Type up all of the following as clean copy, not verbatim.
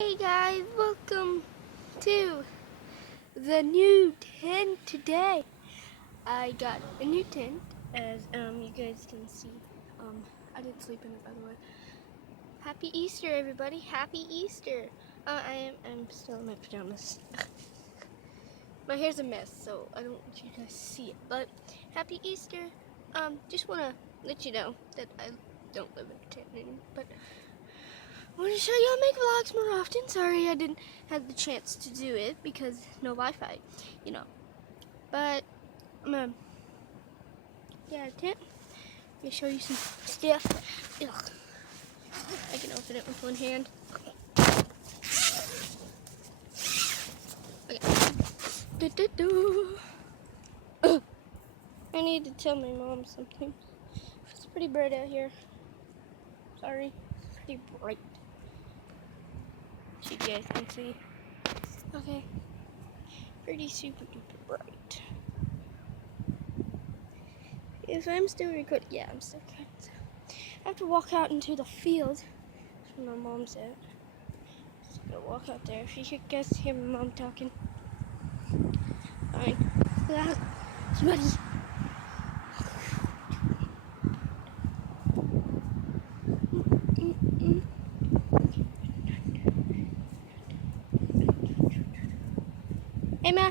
Hey guys, welcome to the new tent today. I got a new tent, as you guys can see. I didn't sleep in it, by the way. Happy Easter, everybody! Happy Easter! I'm still in my pajamas. My hair's a mess, so I don't want you guys to see it. But happy Easter! Just wanna let you know that I don't live in a tent anymore, but I want to show you how to make vlogs more often. Sorry I didn't have the chance to do it because no Wi-Fi, But I'm gonna get out of tent. Let me show you some stuff. Ugh. I can open it with one hand. Okay. I need to tell my mom something. It's pretty bright out here. Sorry, it's pretty bright. You guys can see. Okay. Pretty super duper bright. If I'm still recording, yeah, I'm still recording. So I have to walk out into the field. That's where my mom's at. Just gonna walk out there. If you guys hear my mom talking. Fine. Loud. Somebody. Hey, Ma.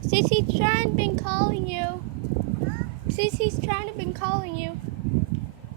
Sissy's trying to been calling you. Sissy's trying to been calling you.